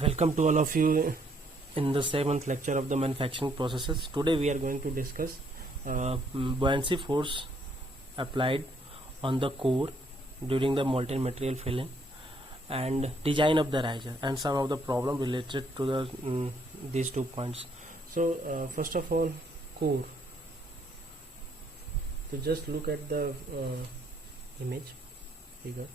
Welcome to all of you in the 7th lecture of the manufacturing processes. Today we are going to discuss buoyancy force applied on the core during the molten material filling and design of the riser and some of the problem related to the these 2 points. So first of all, core. So just look at the image figure.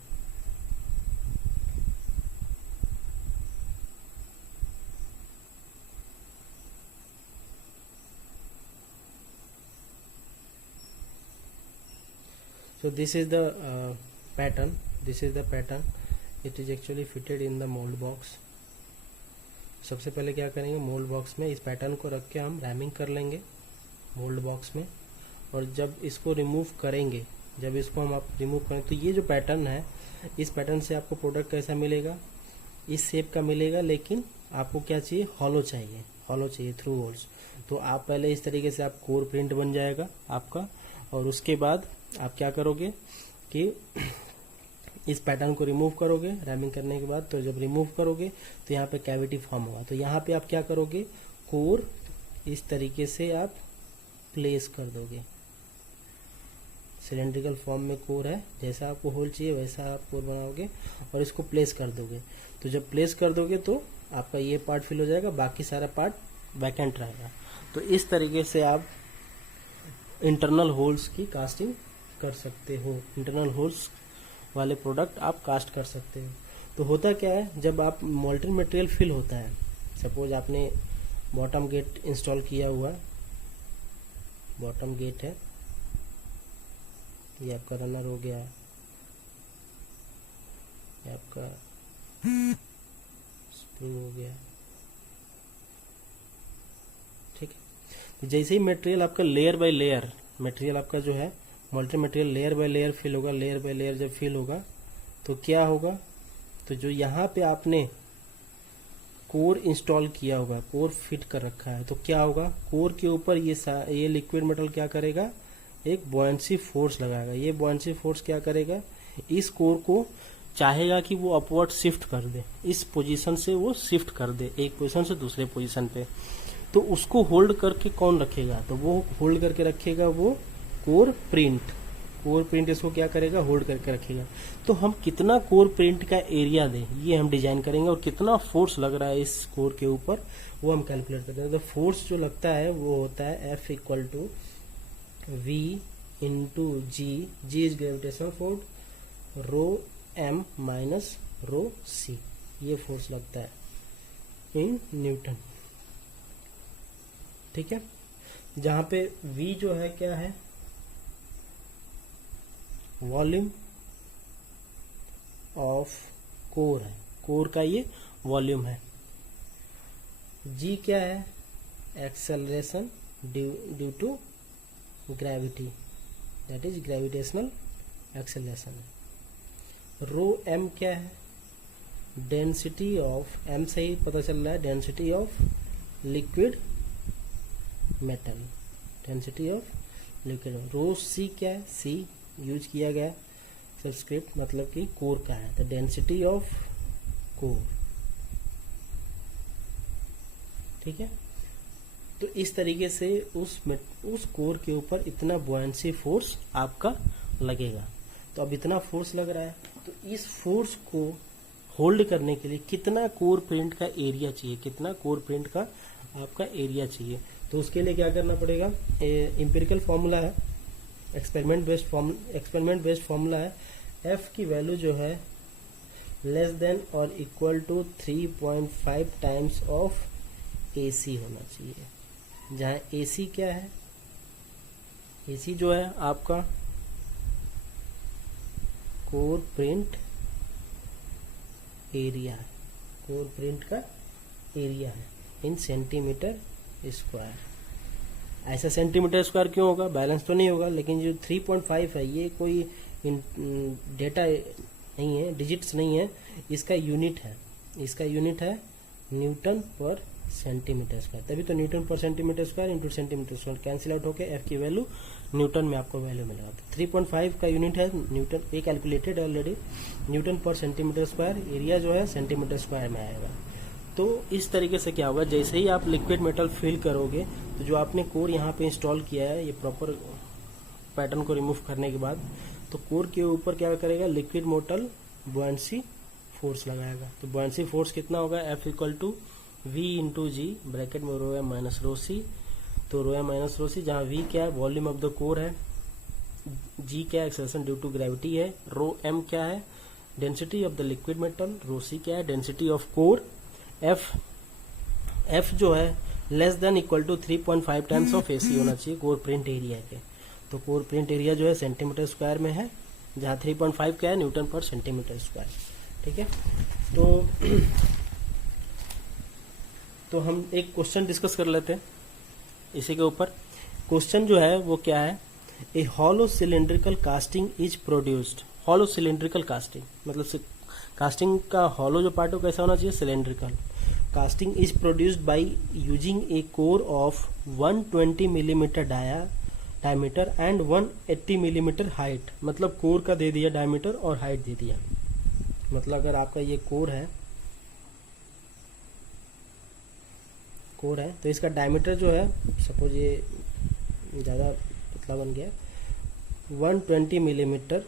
So this is the pattern. This is the pattern. It is actually fitted in the mold box. सबसे पहले क्या करेंगे, mould box में इस pattern को रख के हम रैमिंग कर लेंगे मोल्ड बॉक्स में, और जब इसको रिमूव करेंगे, जब इसको हम आप रिमूव करें तो ये जो पैटर्न है, इस पैटर्न से आपको प्रोडक्ट कैसा मिलेगा, इस शेप का मिलेगा, लेकिन आपको क्या चाहिए, हॉलो चाहिए, हॉलो चाहिए थ्रू होल्स। तो आप पहले इस तरीके से आप कोर प्रिंट बन जाएगा आपका, और उसके बाद आप क्या करोगे कि इस पैटर्न को रिमूव करोगे रैमिंग करने के बाद। तो जब रिमूव करोगे तो यहाँ पे कैविटी फॉर्म होगा, तो यहाँ पे आप क्या करोगे, कोर इस तरीके से आप प्लेस कर दोगे। सिलेंड्रिकल फॉर्म में कोर है, जैसा आपको होल चाहिए वैसा आप कोर बनाओगे और इसको प्लेस कर दोगे। तो जब प्लेस कर दोगे तो आपका ये पार्ट फिल हो जाएगा, बाकी सारा पार्ट वैकेंट रहेगा। तो इस तरीके से आप इंटरनल होल्स की कास्टिंग कर सकते हो, इंटरनल होल्स वाले प्रोडक्ट आप कास्ट कर सकते हो। तो होता क्या है, जब आप मोल्टन मटेरियल फिल होता है, सपोज आपने बॉटम गेट इंस्टॉल किया हुआ, बॉटम गेट है, ये आपका रनर हो गया, ये आपका स्प्रिंग हो गया, ठीक है। तो जैसे ही मटेरियल आपका लेयर बाय लेयर, मटेरियल आपका जो है molten material layer by layer fill होगा, लेयर बाय लेयर जब फिल होगा तो क्या होगा, तो जो यहाँ पे आपने कोर इंस्टॉल किया होगा, कोर फिट कर रखा है, तो क्या होगा, कोर के ऊपर ये लिक्विड मेटल क्या करेगा, एक बॉयंसी फोर्स लगाएगा। ये बॉयंसी फोर्स क्या करेगा, इस कोर को चाहेगा कि वो अपवर्ड शिफ्ट कर दे, इस पोजीशन से वो शिफ्ट कर दे एक पोजीशन से दूसरे पोजीशन पे। तो उसको होल्ड करके कौन रखेगा, तो वो होल्ड करके रखेगा वो कोर प्रिंट। कोर प्रिंट इसको क्या करेगा, होल्ड करके रखेगा। तो हम कितना कोर प्रिंट का एरिया दें, ये हम डिजाइन करेंगे, और कितना फोर्स लग रहा है इस कोर के ऊपर वो हम कैलकुलेट करते हैं। तो फोर्स जो लगता है वो होता है F equal to V into g, g is gravitational force, rho m minus rho c, ये फोर्स लगता है इन न्यूटन, ठीक है। जहां पे V जो है क्या है, वॉल्यूम ऑफ कोर है, कोर का ये वॉल्यूम है। जी क्या है, acceleration due to gravity, that is gravitational acceleration. Row m क्या है, डेंसिटी ऑफ, एम से ही पता चल रहा है, density of liquid metal, density of liquid. Rho c क्या है, सी यूज किया गया सबस्क्रिप्ट, मतलब कि कोर का है, तो डेंसिटी ऑफ कोर, ठीक है। तो इस तरीके से उस कोर के ऊपर इतना बुआंसी फोर्स आपका लगेगा। तो अब इतना फोर्स लग रहा है, तो इस फोर्स को होल्ड करने के लिए कितना कोर प्रिंट का एरिया चाहिए, कितना कोर प्रिंट का आपका एरिया चाहिए। तो उसके लिए क्या करना पड़ेगा, एम्पिरिकल फॉर्मूला है, एक्सपेरिमेंट बेस्ड फॉर्मूला है। एफ की वैल्यू जो है लेस देन और equal to 3.5 times of AC होना चाहिए। जहां एसी क्या है, एसी जो है आपका कोर प्रिंट एरिया है, कोर प्रिंट का एरिया है इन सेंटीमीटर स्क्वायर। ऐसा सेंटीमीटर स्क्वायर क्यों होगा, बैलेंस तो नहीं होगा, लेकिन जो 3.5 है ये कोई डेटा नहीं है, डिजिट्स नहीं है, इसका यूनिट है, इसका यूनिट है न्यूटन पर सेंटीमीटर स्क्वायर। तभी तो न्यूटन पर centimetre square into centimetre square cancel out होकर एफ की वैल्यू न्यूटन में आपको वैल्यू मिलेगा। 3.5 का यूनिट है न्यूटन, ये कैलकुलेटेड ऑलरेडी, न्यूटन पर सेंटीमीटर स्क्वायर, एरिया जो है सेंटीमीटर स्क्वायर में आएगा। तो इस तरीके से क्या होगा, जैसे ही आप लिक्विड मेटल फिल करोगे तो जो आपने कोर यहाँ पे इंस्टॉल किया है, ये प्रॉपर पैटर्न को रिमूव करने के बाद, तो कोर के ऊपर क्या करेगा, लिक्विड मेटल बुआंसी फोर्स लगाएगा। तो बुआंसी फोर्स कितना होगा, F equal to we into g, bracket में rho m minus rho c. तो रो एम माइनस रो सी, जहाँ वी क्या है, वॉल्यूम ऑफ द कोर है, जी क्या है, एक्सेलरेशन ड्यू टू ग्रेविटी है, रो एम क्या है, density of the liquid metal, rho c क्या है, डेंसिटी ऑफ कोर, एफ जो है less than equal to 3.5 times of AC होना चाहिए कोर प्रिंट एरिया के। तो कोर प्रिंट एरिया जो है सेंटीमीटर स्क्वायर में है, जहाँ 3.5 क्या है, न्यूटन पर सेंटीमीटर स्क्वायर। ठीक है, तो हम एक क्वेश्चन डिस्कस कर लेते हैं इसी के ऊपर। क्वेश्चन जो है वो क्या है, a hollow cylindrical casting is produced. Hollow cylindrical casting मतलब कास्टिंग का हॉलो जो पार्ट हो कैसा होना चाहिए, cylindrical. Casting is produced by using a core of 120 millimetre diameter and 180 millimetre height. मतलब कोर का दे दिया डायमीटर और हाइट दे दिया। मतलब अगर आपका ये कोर है तो इसका डायमीटर जो है, सपोज ये ज़्यादा पतला बन गया, 120 मिलीमीटर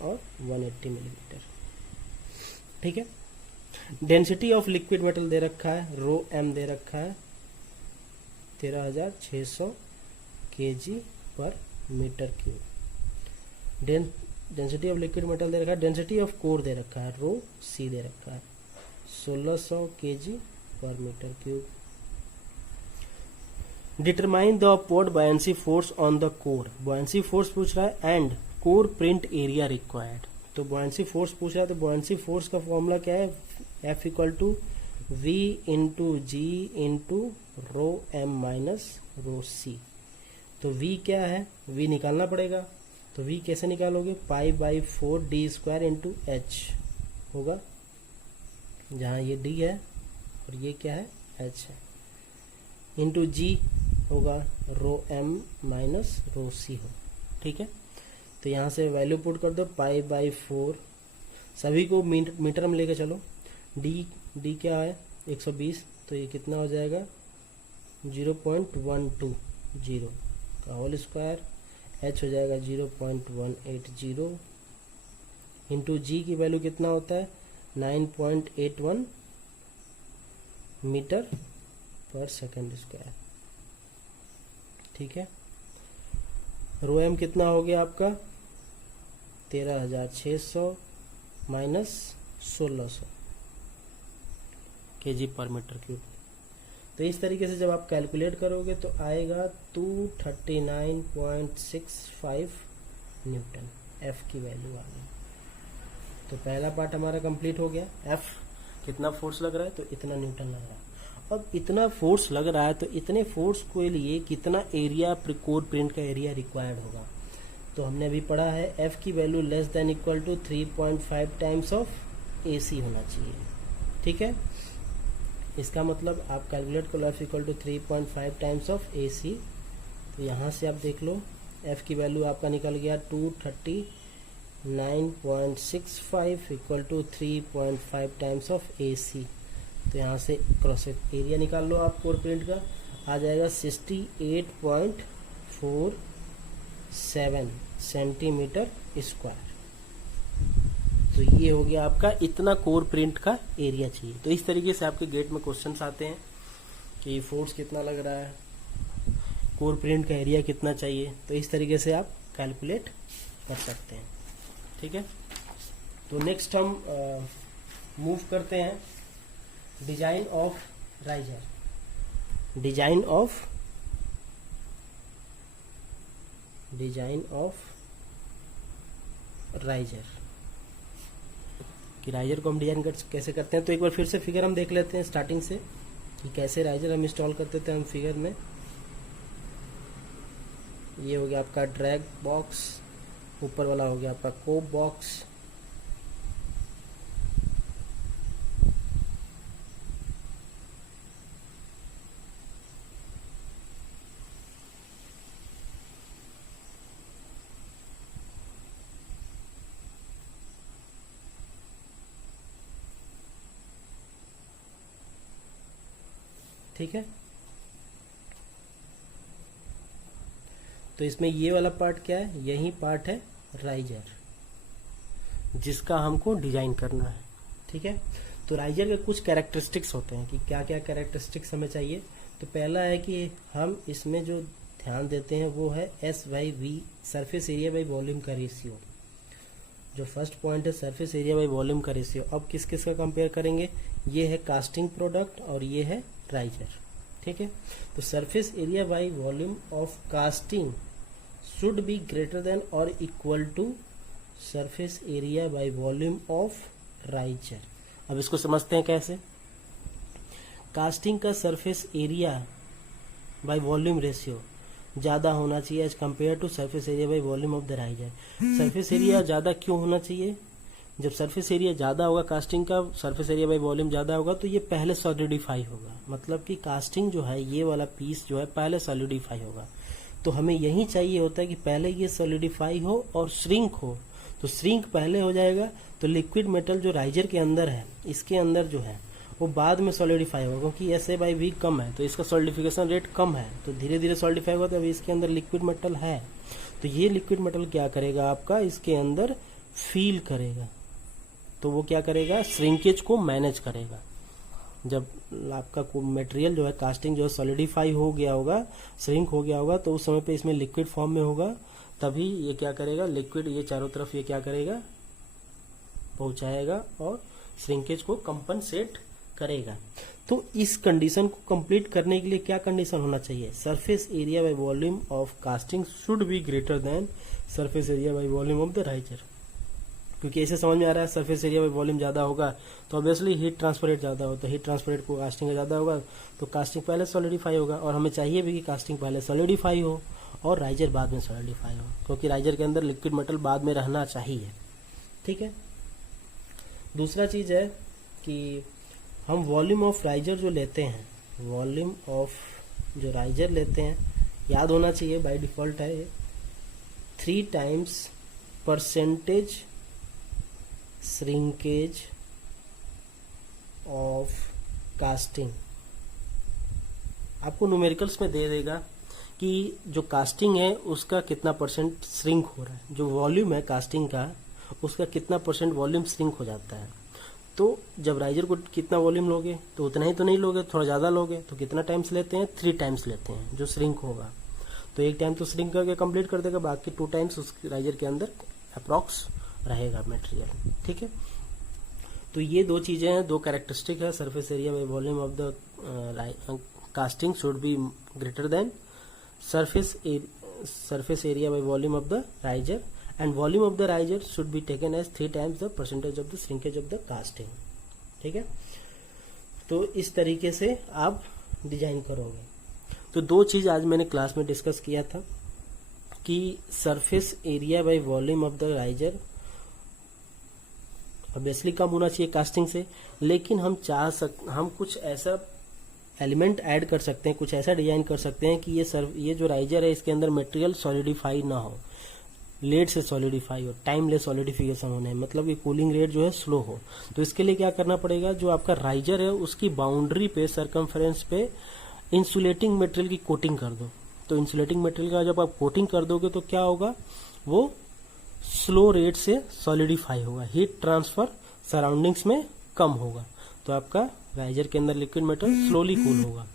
और 180 मिलीमीटर। ठीक है, डेंसिटी ऑफ लिक्विड मेटल दे रखा है, रो एम दे रखा है 13,600 kg पर metre cube. Density of liquid metal दे रखा है, डेंसिटी ऑफ कोर दे रखा है, रो सी दे रखा है 1600 kg पर metre cube. Determine the upward buoyancy force on the core. Buoyancy force पूछ रहा है and core print area required. तो बायंसी फोर्स पूछ रहा है, तो बायंसी फोर्स का फॉर्मूला क्या है, F equal to we into g into rho m minus rho c. तो V क्या है, V निकालना पड़ेगा। तो V कैसे निकालोगे, पाई by 4 d square into H होगा, जहाँ ये D है और ये क्या है, H है, इंटू G होगा रो एम माइनस रो सी हो। ठीक है, तो यहाँ से वैल्यू पुट कर दो, पाई बाई 4, सभी को मीटर में लेके चलो। डी क्या है 120, तो ये कितना हो जाएगा 0.120 का होल स्क्वायर, H हो जाएगा 0.180 इंटू जी की वैल्यू कितना होता है 9.81 मीटर पर सेकेंड स्क्वायर। ठीक है, रो एम कितना हो गया आपका 13,600 माइनस 1600 kg पर मीटर क्यूब। तो इस तरीके से जब आप कैलकुलेट करोगे तो आएगा 239.65 न्यूटन, एफ की वैल्यू आ गई। तो पहला पार्ट हमारा कंप्लीट हो गया, एफ कितना फोर्स लग रहा है, तो इतना न्यूटन लग रहा है। अब इतना फोर्स लग रहा है तो इतने फोर्स के लिए कितना एरिया कोर प्रिंट का एरिया रिक्वायर्ड होगा। तो हमने अभी पढ़ा है एफ की value less than equal to 3.5 times of AC होना चाहिए। ठीक है, इसका मतलब आप कैलकुलेट करो f equal to 3.5 times of AC. तो यहाँ से आप देख लो एफ की वैल्यू आपका निकल गया 239.65 equal to 3.5 times of AC. तो यहाँ से क्रॉस एरिया निकाल लो आप कोर प्रिंट का, आ जाएगा 68.47 सेंटीमीटर स्क्वायर। तो ये हो गया आपका, इतना कोर प्रिंट का एरिया चाहिए। तो इस तरीके से आपके गेट में क्वेश्चंस आते हैं कि फोर्स कितना लग रहा है, कोर प्रिंट का एरिया कितना चाहिए। तो इस तरीके से आप कैलकुलेट कर सकते हैं। ठीक है, तो नेक्स्ट हम मूव करते हैं design of riser. Design of riser कि राइजर को हम डिजाइन कैसे करते हैं। तो एक बार फिर से फिगर हम देख लेते हैं स्टार्टिंग से कि कैसे राइजर हम इंस्टॉल करते थे। हम फिगर में ये हो गया आपका ड्रैग बॉक्स, ऊपर वाला हो गया आपका कोप बॉक्स, ठीक है। तो इसमें ये वाला पार्ट क्या है, यही पार्ट है राइजर, जिसका हमको डिजाइन करना है। ठीक है। तो राइजर के कुछ कैरेक्टरिस्टिक्स होते हैं कि क्या क्या कैरेक्टरिस्टिक्स हमें चाहिए। तो पहला है कि हम इसमें जो ध्यान देते हैं वो है S/V, surface area by volume का रेशियो। जो फर्स्ट पॉइंट है सरफेस एरिया बाई वॉल्यूम का रेशियो। अब किस किस का कंपेयर करेंगे, ये है कास्टिंग प्रोडक्ट और ये है राइजर। ठीक है। तो surface area by volume of casting should be greater than और equal to surface area by volume of riser. अब इसको समझते हैं कैसे। कास्टिंग का surface area by volume ratio ज्यादा होना चाहिए as compare to surface area by volume of the riser. Surface area ज्यादा क्यों होना चाहिए, जब सरफेस एरिया ज्यादा होगा कास्टिंग का, सरफेस एरिया बाई वॉल्यूम ज्यादा होगा तो ये पहले सॉलिडिफाई होगा। मतलब कि कास्टिंग जो है, ये वाला पीस जो है पहले सॉलिडिफाई होगा। तो हमें यही चाहिए होता है कि पहले ये सॉलिडिफाई हो और श्रिंक हो। तो श्रिंक पहले हो जाएगा तो लिक्विड मेटल जो राइजर के अंदर है, इसके अंदर जो है वो बाद में सॉलिडिफाई होगा, क्योंकि SA/V कम है तो इसका सॉलिडिफिकेशन रेट कम है, तो धीरे धीरे सॉलिडिफाई होगा। तो अभी इसके अंदर लिक्विड मेटल है, तो ये लिक्विड मेटल क्या करेगा, आपका इसके अंदर फील करेगा। तो वो क्या करेगा, श्रिंकेज को मैनेज करेगा। जब आपका मटेरियल जो है कास्टिंग जो है सॉलिडिफाई हो गया होगा, श्रिंक हो गया होगा, तो उस समय पे इसमें लिक्विड फॉर्म में होगा, तभी ये क्या करेगा, लिक्विड ये चारों तरफ ये क्या करेगा, पहुंचाएगा और श्रिंकेज को कंपनसेट करेगा। तो इस कंडीशन को कंप्लीट करने के लिए क्या कंडीशन होना चाहिए, surface area by volume of casting should be greater then surface area by volume of the riser. क्योंकि ऐसे समझ में आ रहा है सरफेस एरिया बाय वॉल्यूम ज्यादा होगा तो ऑब्वियसली हीट ट्रांसफर रेट ज्यादा हो, तो हीट ट्रांसफर रेट को कास्टिंग का ज्यादा होगा तो कास्टिंग पहले सॉलिडिफाई होगा, और हमें चाहिए भी कि कास्टिंग पहले सॉलिडिफाई हो और राइजर बाद में सॉलिडिफाई हो, क्योंकि राइजर के अंदर लिक्विड मेटल बाद में रहना चाहिए। ठीक है। दूसरा चीज है कि हम वॉल्यूम ऑफ राइजर जो लेते हैं, वॉल्यूम ऑफ जो राइजर लेते हैं, याद होना चाहिए बाय डिफॉल्ट है 3 times percentage shrinkage of casting. आपको न्यूमेरिकल्स में दे देगा कि जो कास्टिंग है उसका कितना परसेंट श्रिंक हो रहा है, जो वॉल्यूम है कास्टिंग का उसका कितना परसेंट वॉल्यूम श्रिंक हो जाता है। तो जब राइजर को कितना वॉल्यूम लोगे तो उतना ही तो नहीं लोगे, थोड़ा ज्यादा लोगे, तो कितना टाइम्स लेते हैं, 3 टाइम्स लेते हैं जो श्रिंक होगा। तो एक टाइम तो श्रिंक करके कंप्लीट कर देगा, बाकी 2 टाइम्स उस राइजर के अंदर अप्रॉक्स रहेगा मटेरियल। ठीक है। तो ये 2 चीजें हैं, 2 कैरेक्टरिस्टिक है, surface area by volume of the casting should be greater then surface area by volume of the riser, and volume of the riser should be taken as 3 times the percentage of the shrinkage of the casting। ठीक है। तो इस तरीके से आप design करोगे। तो 2 चीज आज मैंने क्लास में डिस्कस किया था कि surface area by volume of the riser obviously कम होना चाहिए कास्टिंग से, लेकिन हम कुछ ऐसा एलिमेंट ऐड कर सकते हैं, कुछ ऐसा डिजाइन कर सकते हैं कि ये जो राइजर है इसके अंदर मटेरियल सॉलिडिफाई ना हो, लेट से सॉलिडिफाई हो, टाइम ले सॉलिडिफिकेशन होने, मतलब कि कूलिंग रेट जो है स्लो हो। तो इसके लिए क्या करना पड़ेगा, जो आपका राइजर है उसकी बाउंड्री पे, सरकमफेरेंस पे इंसुलेटिंग मटेरियल की कोटिंग कर दो। तो इंसुलेटिंग मटेरियल का जब आप कोटिंग कर दोगे तो क्या होगा, वो स्लो रेट से सॉलिडिफाई होगा, हीट ट्रांसफर सराउंडिंग्स में कम होगा, तो आपका राइजर के अंदर लिक्विड मेटल स्लोली कूल होगा।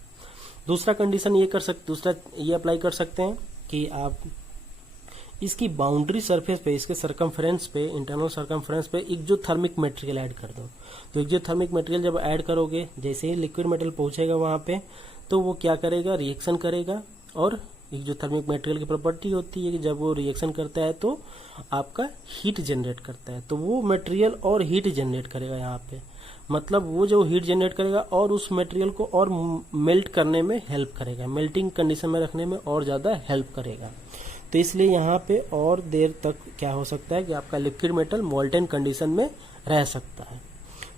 दूसरा कंडीशन ये अप्लाई कर सकते हैं कि आप इसकी बाउंड्री सरफेस पे, इसके सरकमफेरेंस पे, इंटरनल सरकमफेरेंस पे एक्जोथर्मिक मटेरियल ऐड कर दो। तो एक्जोथर्मिक मटेरियल जब ऐड करोगे, जैसे ही लिक्विड मेटल पहुंचेगा वहां पे, तो वो क्या करेगा, रिएक्शन करेगा। और एक्जोथर्मिक मटेरियल की प्रॉपर्टी होती है कि जब वो रिएक्शन करता है तो आपका हीट जनरेट करता है, तो वो मटेरियल और हीट जनरेट करेगा यहाँ पे, मतलब वो जो हीट जनरेट करेगा और उस मटेरियल को और मेल्ट करने में हेल्प करेगा, मेल्टिंग कंडीशन में रखने में और ज्यादा हेल्प करेगा। तो इसलिए यहाँ पे और देर तक क्या हो सकता है कि आपका लिक्विड मेटल मोल्टेन कंडीशन में रह सकता है।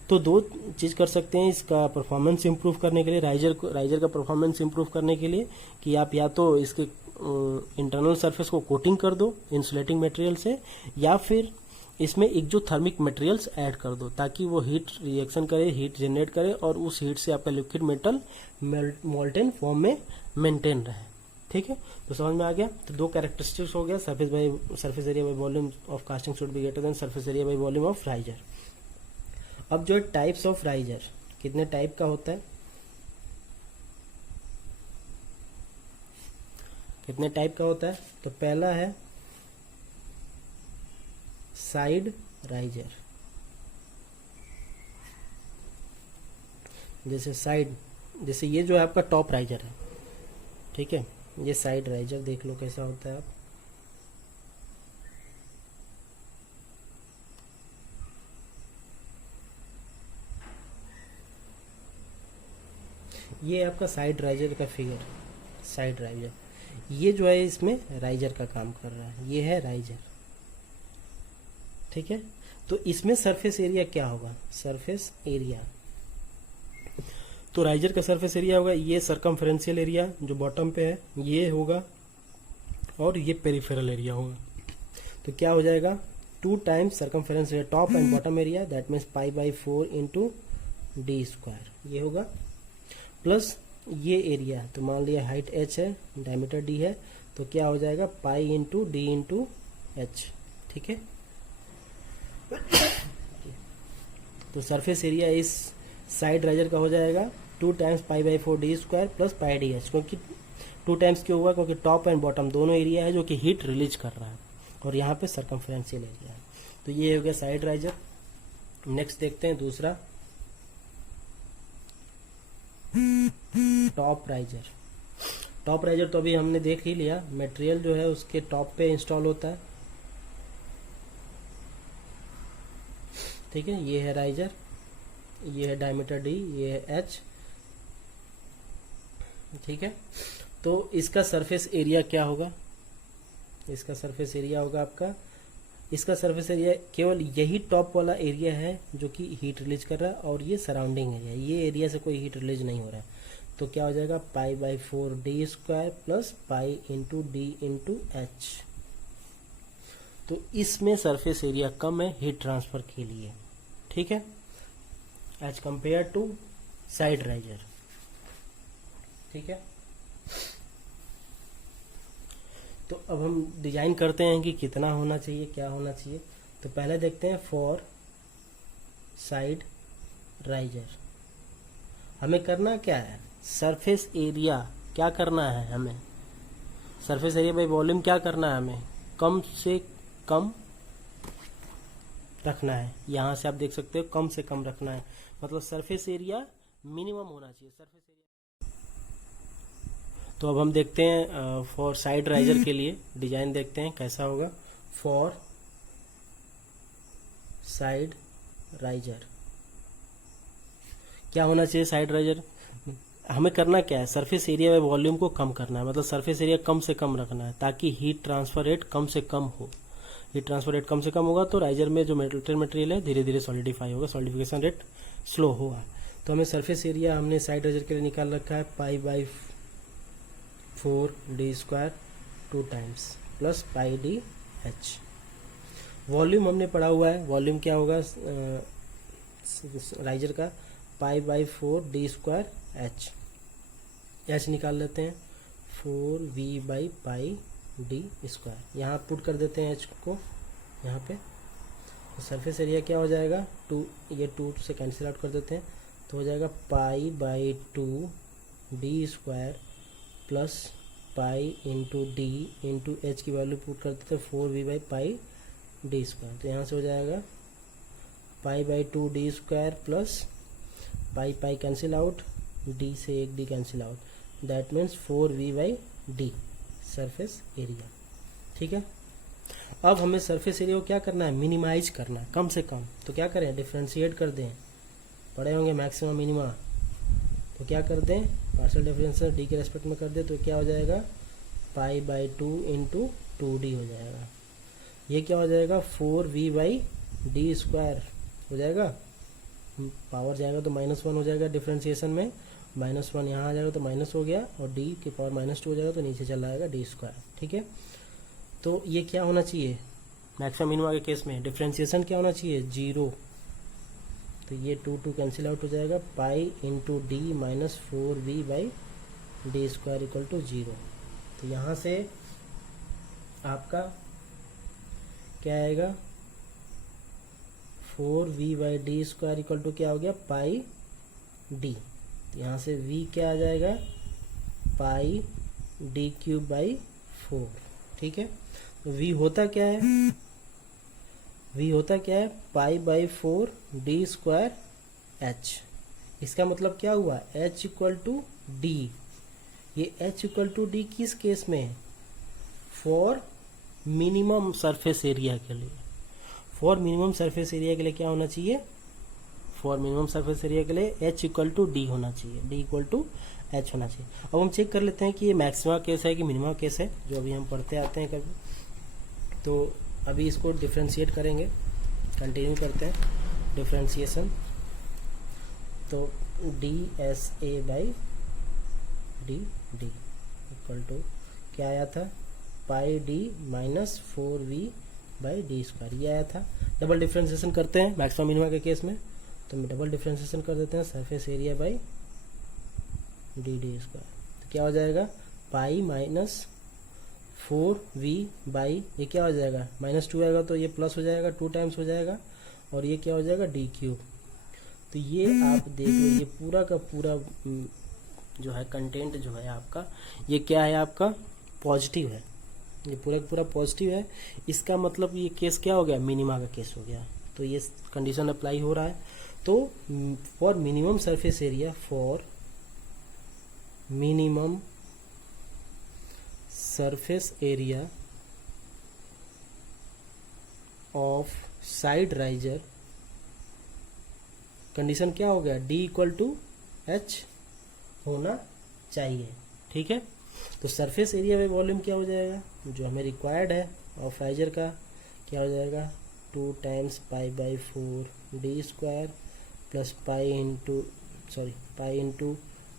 तो 2 चीज कर सकते हैं इसका परफॉर्मेंस इंप्रूव करने के लिए, राइजर का परफॉर्मेंस इंप्रूव करने के लिए, कि आप या तो इसके इंटरनल सरफेस को कोटिंग कर दो इंसुलेटिंग मटेरियल से, या फिर इसमें एक्जोथर्मिक मटेरियल्स ऐड कर दो ताकि वो हीट रिएक्शन करे, हीट जनरेट करे और उस हीट से आपका लिक्विड मेटल मोल्टेन फॉर्म में मेंटेन रहे। ठीक है, तो समझ में आ गया। तो दो कैरेक्टरिस्टिक्स हो गया, surface area by volume of casting should be greater then surface area by volume of riser. अब जो है टाइप्स ऑफ राइजर, कितने टाइप का होता है, कितने टाइप का होता है। तो पहला है साइड राइजर, जैसे ये जो है आपका टॉप राइजर है, ठीक है, ये साइड राइजर देख लो कैसा होता है आप। ये आपका साइड राइजर का फिगर, साइड राइजर, ये जो है इसमें राइजर का काम कर रहा है, ये है राइजर। ठीक है, तो इसमें सरफेस एरिया क्या होगा, सरफेस एरिया, तो राइजर का सरफेस एरिया होगा ये सरकमफेरेंशियल एरिया जो बॉटम पे है ये होगा, और ये पेरिफेरल एरिया होगा। तो क्या हो जाएगा, 2 times circumference area top and bottom area, that means π/4 into d square, ये होगा, प्लस ये एरिया, तो मान लिया हाइट h है, डायमीटर d है, तो क्या हो जाएगा π इंटू डी इंटू एच। ठीक है, तो सरफेस एरिया इस साइड राइजर का हो जाएगा 2 times π/4 d square plus πdh, क्योंकि 2 टाइम्स क्यों हुआ, क्योंकि टॉप एंड बॉटम दोनों एरिया है जो कि हीट रिलीज कर रहा है, और यहाँ पे सरकमफेरेंशियल एरिया है। तो ये हो गया साइड राइजर। नेक्स्ट देखते हैं दूसरा, टॉप राइजर। टॉप राइजर तो अभी हमने देख ही लिया, मटेरियल जो है उसके टॉप पे इंस्टॉल होता है। ठीक है, ये है राइजर, ये है डायमीटर डी, ये है एच। ठीक है, तो इसका सरफेस एरिया क्या होगा, इसका सरफेस एरिया होगा आपका, इसका सरफेस एरिया केवल यही टॉप वाला एरिया है जो कि हीट रिलीज कर रहा है, और ये सराउंडिंग एरिया, ये एरिया से कोई हीट रिलीज नहीं हो रहा है। तो क्या हो जाएगा π/4 d square plus π into d into h. तो इसमें सरफेस एरिया कम है हीट ट्रांसफर के लिए। ठीक है, as compare to side riser. ठीक है, तो अब हम डिजाइन करते हैं कि कितना होना चाहिए, क्या होना चाहिए। तो पहले देखते हैं फॉर साइड राइजर हमें करना क्या है, सरफेस एरिया क्या करना है हमें, सरफेस एरिया बाय वॉल्यूम क्या करना है हमें, कम से कम रखना है। यहां से आप देख सकते हो कम से कम रखना है, मतलब सरफेस एरिया मिनिमम होना चाहिए सरफेस एरिया। तो अब हम देखते हैं फॉर साइड राइजर के लिए डिजाइन देखते हैं कैसा होगा। फॉर साइड राइजर क्या होना चाहिए, साइड राइजर हमें करना क्या है, सरफेस एरिया में वॉल्यूम को कम करना है, मतलब सरफेस एरिया कम से कम रखना है ताकि हीट ट्रांसफर रेट कम से कम हो। हीट ट्रांसफर रेट कम से कम होगा तो राइजर में जो मटेरियल है धीरे धीरे सॉलिडिफाई होगा, सॉलिडिफिकेशन रेट स्लो होगा। तो हमें सरफेस एरिया हमने साइड राइजर के लिए निकाल रखा है π/4 d square 2 times plus πdh। Volume हमने पढ़ा हुआ है, वॉल्यूम क्या होगा राइजर का π/4 डी स्क्वायर h। h निकाल लेते हैं 4v/πd स्क्वायर, यहाँ पुट कर देते हैं h को यहाँ पे। तो सरफेस एरिया क्या हो जाएगा 2, ये 2 से कैंसिल आउट कर देते हैं, तो हो जाएगा π/2 d square plus pi into d into h की वैल्यू पुट कर देते हैं 4v/πd स्क्वायर। तो यहाँ से हो जाएगा π/2 d square plus pi cancel out, d से एक d cancel out, that means 4v/d surface area. ठीक है, अब हमें सरफेस एरिया को क्या करना है, मिनिमाइज करना है, कम से कम। तो क्या करें, डिफ्रेंशिएट कर दें, पढ़े होंगे मैक्सिमम मिनिमा। तो क्या कर दें, पार्शियल डिफरेंशियल डी के रेस्पेक्ट में कर दे, तो क्या हो जाएगा π/2 इंटू 2d हो जाएगा। ये क्या हो जाएगा 4v/d स्क्वायर हो जाएगा, पावर जाएगा तो -1 हो जाएगा डिफ्रेंसिएशन में, -1 यहाँ आ जाएगा तो माइनस हो गया, और d की पावर -2 हो जाएगा तो नीचे चला आएगा d स्क्वायर। ठीक है, तो ये क्या होना चाहिए मैक्सिमम मिनिमम के केस में डिफ्रेंसिएशन क्या होना चाहिए, 0। तो ये 2 कैंसिल आउट हो जाएगा, pi into d minus 4v by d square equal to 0। तो यहाँ से आपका क्या आएगा, 4v by d square equal to क्या हो गया, पाई डी। तो यहाँ से v क्या आ जाएगा, पाई डी क्यूब बाई 4। ठीक है, तो v होता क्या है, v होता क्या है, pi by 4 d square h। इसका मतलब क्या हुआ, h इक्वल टू डी। ये h इक्वल टू डी किस केस में है, फॉर मिनिमम सरफेस एरिया के लिए। फॉर मिनिमम सरफेस एरिया के लिए क्या होना चाहिए, फॉर मिनिमम सरफेस एरिया के लिए h इक्वल टू डी होना चाहिए, d इक्वल टू h होना चाहिए। अब हम चेक कर लेते हैं कि ये मैक्सिमा केस है कि मिनिमा केस है, जो अभी हम पढ़ते आते हैं कभी। तो अभी इसको डिफ्रेंशिएट करेंगे, कंटिन्यू करते हैं डिफ्रेंशिएशन। तो d s a by d d equal to क्या आया था, pi d minus 4v by d square, ये आया था। डबल डिफ्रेंशिएशन करते हैं मैक्सिमम मिनिमा के केस में, तो हम डबल डिफ्रेंशिएशन कर देते हैं surface area by d D square. तो क्या हो जाएगा, पाई माइनस 4v बाई, ये क्या हो जाएगा, -2 आएगा तो ये प्लस हो जाएगा, 2 टाइम्स हो जाएगा, और ये क्या हो जाएगा, डी क्यूब। तो ये आप देख लो, ये पूरा का पूरा जो है कंटेंट जो है आपका, ये क्या है, आपका पॉजिटिव है, ये पूरा का पूरा पॉजिटिव है। इसका मतलब ये केस क्या हो गया, मिनिमा का केस हो गया। तो ये कंडीशन अप्लाई हो रहा है। तो for minimum surface area, for minimum surface area of side riser, condition क्या हो गया, d इक्वल टू h होना चाहिए। ठीक है, तो सरफेस एरिया बाई वॉल्यूम क्या हो जाएगा, जो हमें रिक्वायर्ड है ऑफ राइजर का, क्या हो जाएगा, 2 times pi by 4 d square plus pi into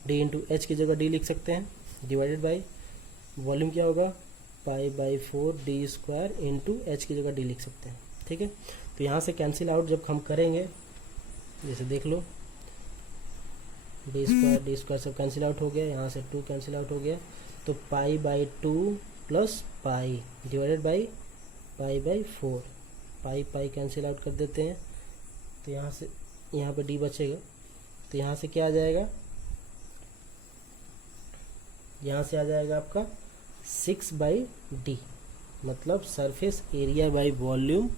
d into h की जगह डी लिख सकते हैं, डिवाइडेड बाई वॉल्यूम क्या होगा, पाई by 4 d square into h की जगह डी लिख सकते हैं। ठीक है, तो यहाँ से कैंसिल आउट जब हम करेंगे, जैसे देख लो, डी स्क्वायर सब कैंसिल आउट हो गया, यहाँ से 2 कैंसिल आउट हो गया, तो पाई by 2 plus pi divided by pi by 4, pi cancel out कर देते हैं, तो यहाँ से यहाँ पे डी बचेगा। तो यहाँ से क्या आ जाएगा, यहाँ से आ जाएगा आपका 6 बाई डी, मतलब surface area by volume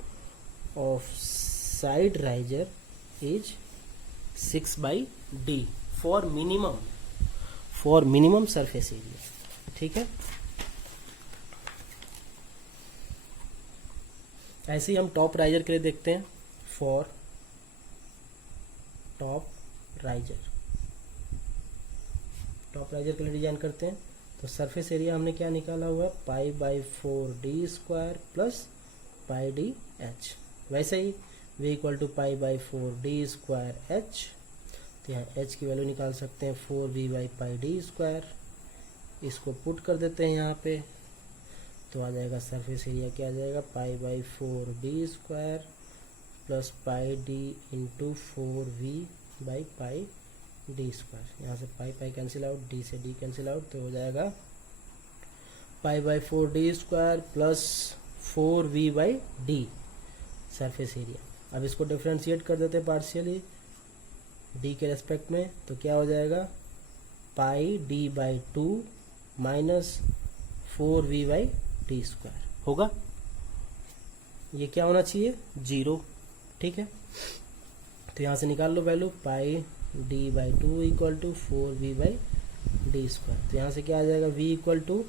of side riser is 6 by D for minimum surface area. ठीक है, ऐसे ही हम टॉप राइजर के लिए देखते हैं। फॉर टॉप राइजर के लिए डिजाइन करते हैं, तो सरफेस एरिया हमने क्या निकाला हुआ है, pi by 4 d square plus pi d h. वैसे ही v equal to pi by 4 d square h, तो यहाँ h की वैल्यू निकाल सकते हैं 4v by pi d square. इसको पुट कर देते हैं यहाँ पे, तो आ जाएगा सरफेस एरिया क्या आ जाएगा, pi by 4 d square plus pi D into 4v by pi d square. यहाँ से पाई कैंसिल आउट, डी से डी कैंसिल आउट, तो हो जाएगा pi by 4 d square plus 4v by D surface area. अब इसको डिफ्रेंशिएट कर देते हैं पार्शियली डी के रेस्पेक्ट में, तो क्या हो जाएगा, pi d by 2 minus 4v by d square होगा। ये क्या होना चाहिए, 0। ठीक है, तो यहाँ से निकाल लो value, pi d by 2 equal to 4v by d square. तो यहाँ से क्या आ जाएगा, v equal to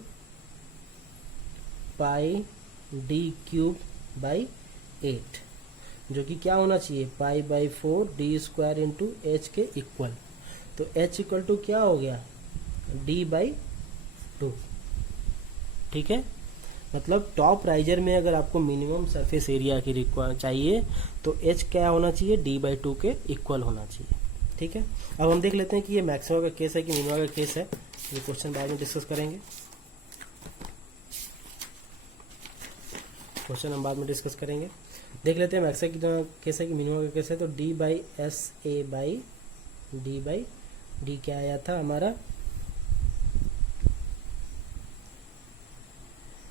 pi d cube by 8, जो कि क्या होना चाहिए, pi by 4 d square into h के इक्वल। तो h इक्वल टू क्या हो गया, d बाई 2। ठीक है, मतलब टॉप राइजर में अगर आपको मिनिमम सरफेस एरिया की रिक्वायर चाहिए तो h क्या होना चाहिए, d बाई 2 के इक्वल होना चाहिए। ठीक है, अब हम देख लेते हैं कि ये मैक्सिमा का केस है कि मिनिमा का केस है। ये क्वेश्चन बाद में डिस्कस करेंगे। क्वेश्चन हम बाद में डिस्कस करेंगे। देख लेते हैं मैक्सिमम का केस है कि मिनिमम का केस है। तो d by s a by d क्या आया था हमारा,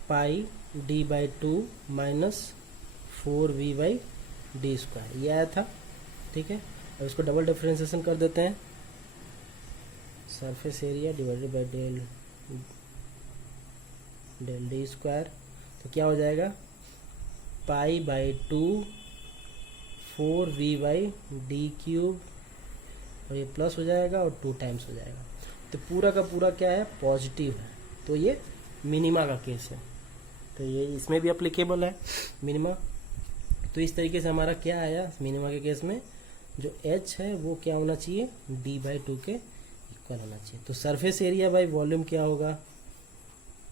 pi d by 2 minus 4v by d square, ये आया था। ठीक है, अब इसको डबल डिफरेंशिएशन कर देते हैं। Surface area divided by del d square, तो क्या हो जाएगा, pi by 2 4v by d cube, और ये प्लस हो जाएगा और 2 टाइम्स हो जाएगा। तो पूरा का पूरा क्या है, पॉजिटिव है। तो ये मिनिमा का केस है, तो ये इसमें भी अप्लीकेबल है मिनिमा। तो इस तरीके से हमारा क्या आया, मिनिमा के केस में जो h है वो क्या होना चाहिए, d बाई 2 के इक्वल होना चाहिए। तो सरफेस एरिया बाई वॉल्यूम क्या होगा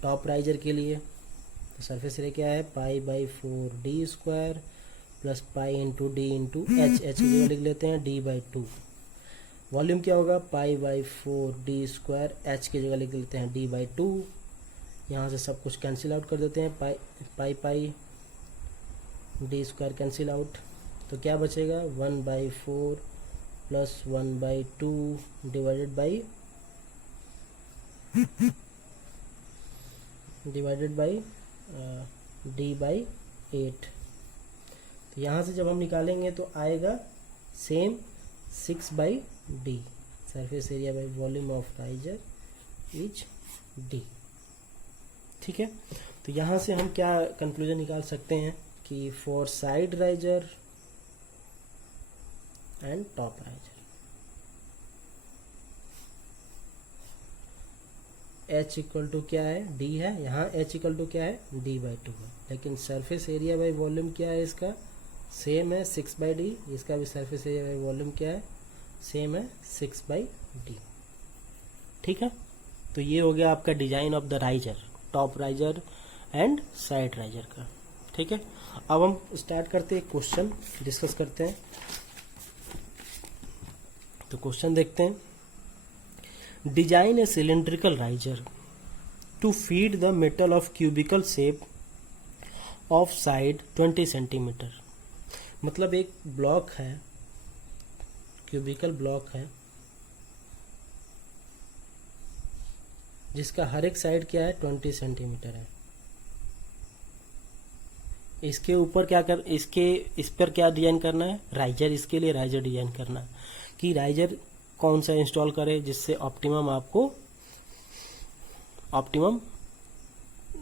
टॉप राइजर के लिए, तो सरफेस एरिया क्या है, pi by 4 d square plus pi into d into h की जगह लिख लेते हैं d बाई 2। वॉल्यूम क्या होगा, पाई बाई 4 डी स्क्वायर, एच की जगह लिख लेते हैं d बाई 2। यहाँ से सब कुछ कैंसिल आउट कर देते हैं, पाई पाई डी स्क्वायर कैंसिल आउट, तो क्या बचेगा 1 by 4 plus 1 by 2 divided by D by 8। तो यहाँ से जब हम निकालेंगे तो आएगा same 6 by D, surface area by volume of riser is D. ठीक है, तो यहाँ से हम क्या कंक्लूजन निकाल सकते हैं कि for side riser and top riser h equal to क्या है, d है, यहाँ h इक्वल टू क्या है, d बाई 2 है। लेकिन सरफेस एरिया बाई वॉल्यूम क्या है, इसका सेम है 6 बाई डी, इसका भी सरफेस एरिया बाई वॉल्यूम क्या है, सेम है 6 बाई डी। ठीक है, तो ये हो गया आपका design of the riser, top riser and side riser का। ठीक है, अब हम स्टार्ट करते हैं, क्वेश्चन डिस्कस करते हैं। तो क्वेश्चन देखते हैं, design a cylindrical riser to feed the metal of cubical shape of side 20 centimetre. मतलब एक ब्लॉक है, क्यूबिकल ब्लॉक है, जिसका हर एक साइड क्या है, 20 सेंटीमीटर है। इसके ऊपर क्या कर, इस पर क्या डिजाइन करना है, राइजर। इसके लिए राइजर डिजाइन करना कि राइजर कौन सा इंस्टॉल करे जिससे ऑप्टिमम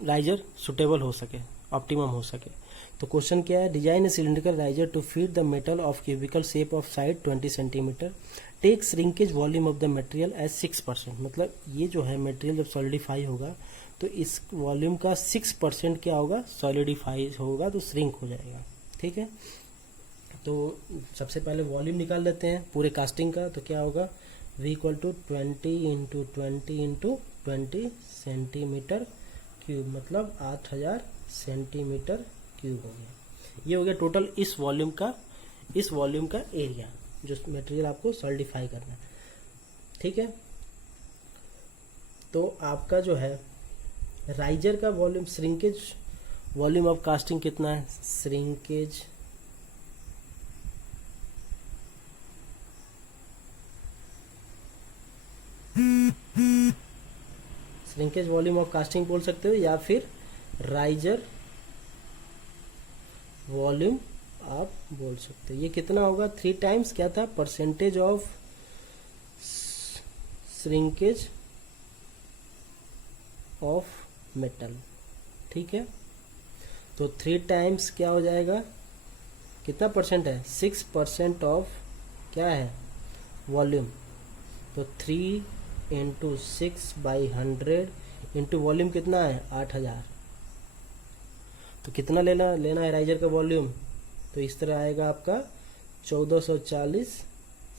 राइजर सुटेबल हो सके, ऑप्टिमम हो सके। तो क्वेश्चन क्या है, design a cylindrical riser to feed the metal of cubical shape of side 20 centimetre, take shrinkage volume of the material as 6%। मतलब ये जो है मटेरियल जब सॉलिडिफाई होगा तो इस वॉल्यूम का 6% क्या होगा, सॉलिडिफाई होगा, तो श्रिंक हो जाएगा। ठीक है, तो सबसे पहले वॉल्यूम निकाल लेते हैं पूरे कास्टिंग का। तो क्या होगा, v equal to 20 into 20 into 20 centimetre cube, मतलब 8000 सेंटीमीटर क्यूब हो गया। ये हो गया टोटल इस वॉल्यूम का एरिया जो मटेरियल आपको सॉलिडिफाई करना है। ठीक है, तो आपका जो है राइजर का volume, shrinkage volume of casting कितना है, श्रिंकेज वॉल्यूम ऑफ कास्टिंग बोल सकते हो, या फिर राइजर वॉल्यूम आप बोल सकते हो। ये कितना होगा, 3 टाइम्स क्या था, percentage of shrinkage of metal. ठीक है, तो 3 टाइम्स क्या हो जाएगा, कितना परसेंट है, 6% ऑफ क्या है, वॉल्यूम। तो 3 इंटू 6/100 इंटू वॉल्यूम कितना है, 8000। तो कितना लेना है राइजर का वॉल्यूम, तो इस तरह आएगा आपका 1440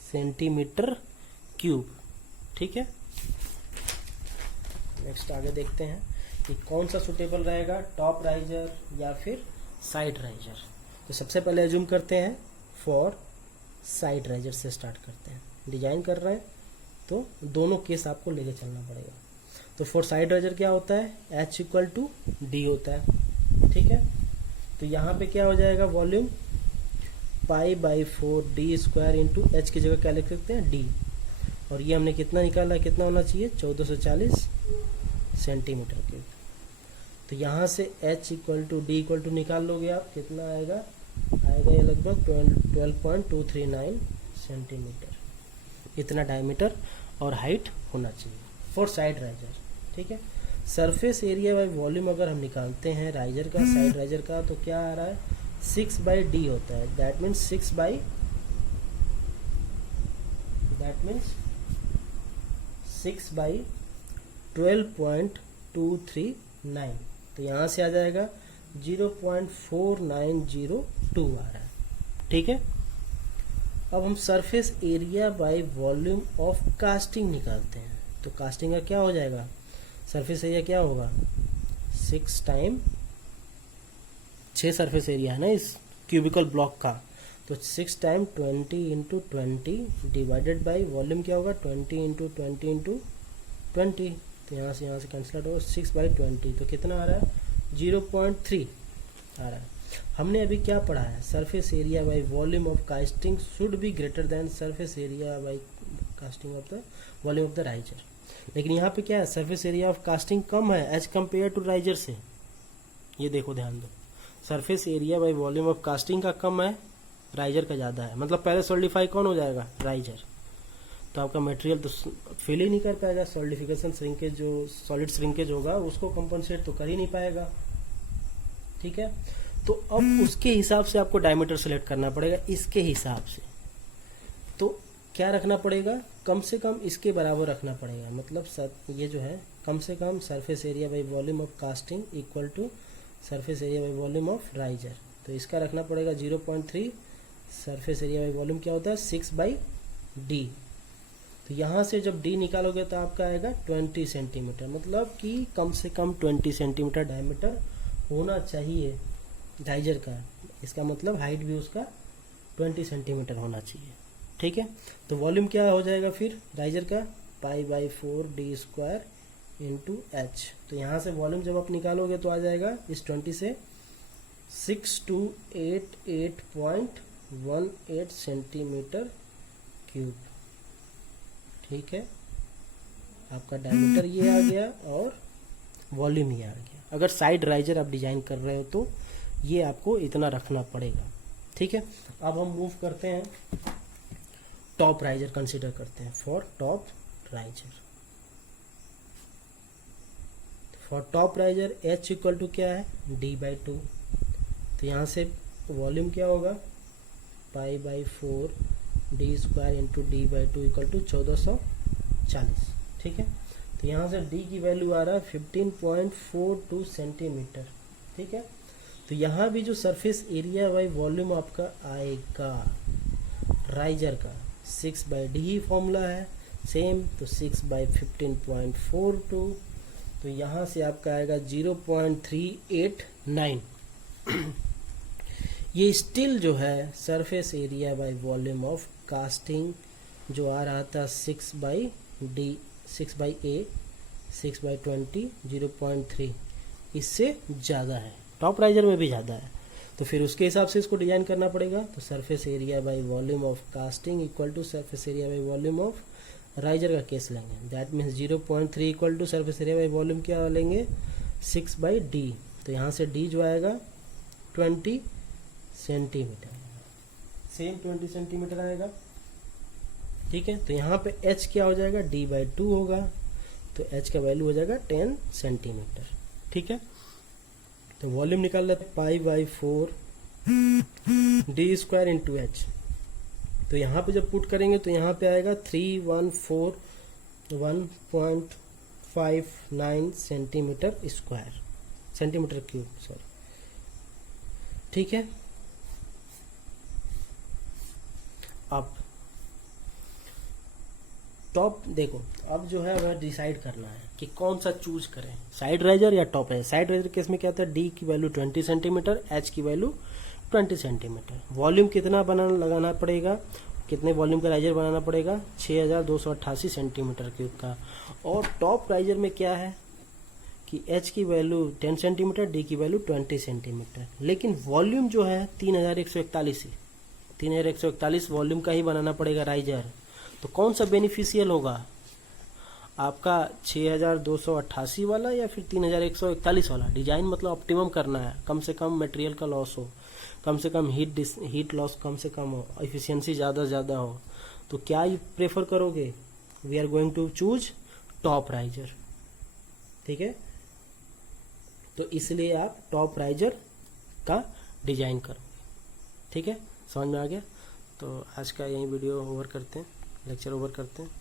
सेंटीमीटर क्यूब। ठीक है, नेक्स्ट आगे देखते हैं कि कौन सा सुटेबल रहेगा, टॉप राइजर या फिर साइड राइजर। तो सबसे पहले एज्यूम करते हैं फॉर साइड राइजर से स्टार्ट करते हैं। डिजाइन कर रहे हैं तो दोनों केस आपको लेके चलना पड़ेगा। तो फॉर साइड राइजर क्या होता है, h इक्वल टू डी होता है। ठीक है, तो यहाँ पे क्या हो जाएगा volume, π/4 d square into h की जगह क्या लिख सकते हैं डी, और ये हमने कितना निकाला, कितना होना चाहिए 1440 सेंटीमीटर क्यूब। तो यहाँ से h equal to d equal to निकाल लोगे आप, कितना आएगा, आएगा ये लगभग 12.239 सेंटीमीटर, इतना डायमीटर और हाइट होना चाहिए फॉर साइड राइजर। ठीक है, सरफेस एरिया बाई वॉल्यूम अगर हम निकालते हैं राइजर का, साइड राइजर का, तो क्या आ रहा है 6/d होता है, दैट मीन्स 6/12.239, तो यहाँ से आ जाएगा 0.4902 आ रहा है। ठीक है, अब हम surface area by volume of casting निकालते हैं, तो कास्टिंग का क्या हो जाएगा, सरफेस एरिया क्या होगा 6 टाइम 6 सरफेस एरिया है ना इस क्यूबिकल ब्लॉक का, तो 6 time 20 into 20 divided by volume क्या होगा 20 इंटू 20 इंटू 20, तो यहाँ से कैंसिल आउट होगा 6/20, तो कितना आ रहा है 0.3 आ रहा है। हमने अभी क्या पढ़ा है, surface area by volume of casting should be greater then surface area by casting of the volume of the riser, लेकिन यहाँ पे क्या है सरफेस एरिया ऑफ कास्टिंग कम है एज कम्पेयर टू राइजर से, ये देखो ध्यान दो, surface area by volume of casting का कम है, राइजर का ज़्यादा है, मतलब पहले सॉलिडिफाई कौन हो जाएगा राइजर, तो आपका मटेरियल तो फिल ही नहीं कर पाएगा, सॉलिडिफिकेशन श्रिंकेज जो सॉलिड श्रिंकेज होगा उसको कंपनसेट तो कर ही नहीं पाएगा। ठीक है, तो अब उसके हिसाब से आपको डायमीटर सेलेक्ट करना पड़ेगा, इसके हिसाब से, तो क्या रखना पड़ेगा, कम से कम इसके बराबर रखना पड़ेगा, मतलब ये जो है कम से कम surface area by volume of casting equal to surface area by volume of riser, तो इसका रखना पड़ेगा 0.3, सरफेस एरिया बाई वॉल्यूम क्या होता है 6/d, तो यहाँ से जब d निकालोगे तो आपका आएगा 20 सेंटीमीटर, मतलब कि कम से कम 20 सेंटीमीटर डायमीटर होना चाहिए राइजर का, इसका मतलब हाइट भी उसका 20 सेंटीमीटर होना चाहिए। ठीक है, तो वॉल्यूम क्या हो जाएगा फिर राइजर का π/4 डी स्क्वायर इंटू एच, तो यहाँ से वॉल्यूम जब आप निकालोगे तो आ जाएगा इस 20 से 6288.18 सेंटीमीटर क्यूब। ठीक है, आपका डायमीटर ये आ गया और वॉल्यूम ये आ गया। अगर साइड राइजर आप डिजाइन कर रहे हो तो ये आपको इतना रखना पड़ेगा। ठीक है, अब हम मूव करते हैं टॉप राइजर कंसीडर करते हैं। For top riser, for top riser h equal to क्या है d/2, तो यहाँ से वॉल्यूम क्या होगा π/4 d square into d/2 equal to 1440। ठीक है, तो यहाँ से d की वैल्यू आ रहा है 15.42 सेंटीमीटर। ठीक है, तो यहाँ भी जो सरफेस एरिया बाई वॉल्यूम आपका आएगा राइजर का 6/d ही फॉर्मूला है सेम, तो 6/15.42, तो यहाँ से आपका आएगा 0.389। ये स्टिल जो है surface area by volume of casting जो आ रहा था 6/a 6/20 0.3 इससे ज़्यादा है, टॉप राइजर में भी ज़्यादा है, तो फिर उसके हिसाब से इसको डिजाइन करना पड़ेगा। तो surface area by volume of casting equal to surface area by volume of riser का केस लेंगे, that means 0.3 equal to surface area by volume क्या लेंगे 6/d, तो यहाँ से d जो आएगा 20 सेंटीमीटर, सेम 20 सेंटीमीटर आएगा। ठीक है, तो यहाँ पे h क्या हो जाएगा d/2 होगा, तो h का वैल्यू हो जाएगा 10 सेंटीमीटर। ठीक है, तो वॉल्यूम निकाल लेते π/4 डी स्क्वायर इंटू एच, तो यहाँ पे जब पुट करेंगे तो यहाँ पे आएगा 3141.59 centimetre square, centimetre cube sorry. ठीक है, अब टॉप देखो, अब जो है वह डिसाइड करना है कि कौन सा चूज करें, साइड राइजर या top riser. Side riser case में क्या होता है डी की वैल्यू 20 सेंटीमीटर, एच की वैल्यू 20 सेंटीमीटर। वॉल्यूम कितना लगाना पड़ेगा, कितने वॉल्यूम का राइजर बनाना पड़ेगा 6288 सेंटीमीटर क्यूब का। और टॉप राइजर में क्या है कि एच की वैल्यू 10 सेंटीमीटर, डी की वैल्यू 20 सेंटीमीटर, लेकिन वॉल्यूम जो है 3141 है, 3141 वॉल्यूम का ही बनाना पड़ेगा राइजर। तो कौन सा बेनिफिशियल होगा आपका, 6288 वाला या फिर 3141 वाला? डिजाइन मतलब ऑप्टिमम करना है, कम से कम मटेरियल का लॉस हो, कम से कम हीट लॉस कम से कम हो, एफिशिएंसी ज़्यादा से ज़्यादा हो। तो क्या ये प्रेफर करोगे? We are going to choose top riser, ठीक है। तो इसलिए आप टॉप राइजर का डिजाइन करोगे, ठीक है। समझ में आ गया? तो आज का यही वीडियो ओवर करते हैं, लेक्चर ओवर करते हैं।